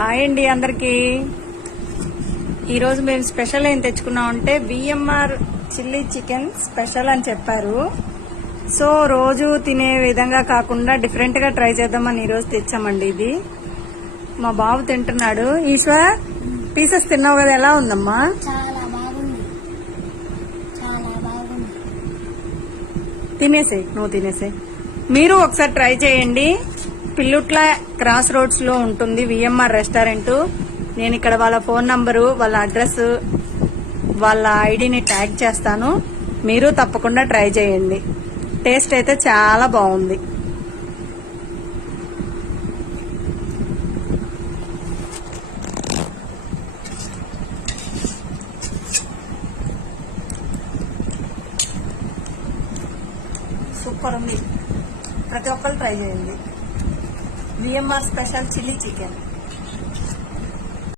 Hi అండి అందరికి. ఈరోజు మేము స్పెషల్ ఏం తెచ్చుకున్నామంటే విఎంఆర్ చిల్లీ చికెన్ స్పెషల్ అని చెప్పారు. సో రోజు తినే విధంగా కాకుండా డిఫరెంట్ గా ట్రై చేద్దామని ఈరోజు తెచ్చామండి. ఇది మా బాబు తింటున్నాడు. ఈశ్వర్ పీసెస్ తిన్నావు కదా, ఎలా ఉందమ్మా? చాలా బాగుంది, చాలా బాగుంది. తినేసే, నువ్వు తినేసే. మీరు ఒకసారి ట్రై చేయండి. పిల్లుట్ల క్రాస్ రోడ్స్ లో ఉంటుంది విఎంఆర్ రెస్టారెంట్. నేను ఇక్కడ వాళ్ళ ఫోన్ నంబరు, వాళ్ళ అడ్రస్, వాళ్ళ ఐడిని ట్యాగ్ చేస్తాను. మీరు తప్పకుండా ట్రై చేయండి. టేస్ట్ అయితే చాలా బాగుంది. సూపర్ ఉంది. ప్రతి ఒక్కరు ట్రై చేయండి. VMR special chilli chicken.